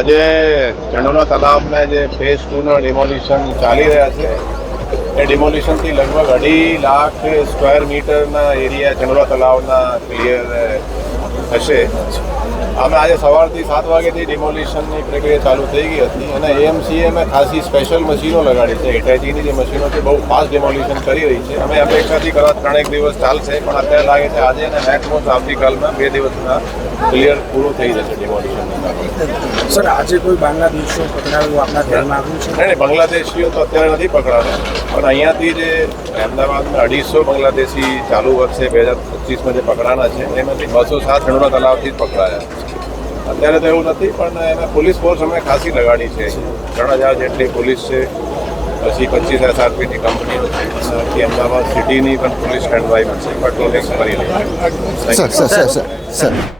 આજે ચંડોળા તલાવના જે phase 2ના demolition ચાલી રહ્યા છે એ ડિમોલિશનથી લગભગ 2.5 લાખ સ્ક્વેર મીટરના એરિયા ચંડોળા તલાવના ક્લિયર થશે. અમે આજે સવારથી 7 વાગ્યાથી ડિમોલિશનની પ્રક્રિયા ચાલુ થઈ ગઈ હતી અને એએમસીએ ખાસી સ્પેશિયલ મશીનો લગાડી છે. હિટાચીની જે મશીનો છે બહુ ફાસ્ટ ડિમોલિશન કરી રહી છે. અમે અપેક્ષાથી કદાચ 3 દિવસ ચાલશે, પણ અત્યારે લાગે છે આજે અને મેક્સિમમ આવતીકાલમાં 2 દિવસમાં ક્લિયર પૂરું થઈ જશે ડિમોલિશનનું કામ. સર, આજે કોઈ બાંગ્લાદેશીઓ પકડાયું આપણા ધ્યાનમાં આવ્યું છે? નહીં, બાંગ્લાદેશીઓ તો અત્યારે નથી પકડાતા, પણ અહીંયાથી જે અમદાવાદમાં 250 બાંગ્લાદેશી ચાલુ વર્ષે 2025માં જે પકડાના છે એમાંથી 207 ચંડોળા તલાવથી જ પકડાયા. અત્યારે તો એવું નથી, પણ એમાં પોલીસ ફોર્સ અમે ખાસી લગાડી છે. 3000 જેટલી પોલીસ છે, પછી 25 SRPની કંપનીઓ છે, અમદાવાદ સિટીની પણ પોલીસ સ્ટેન્ડ બાય છે, પેટ્રોલિંગ કરી રહી છે. સર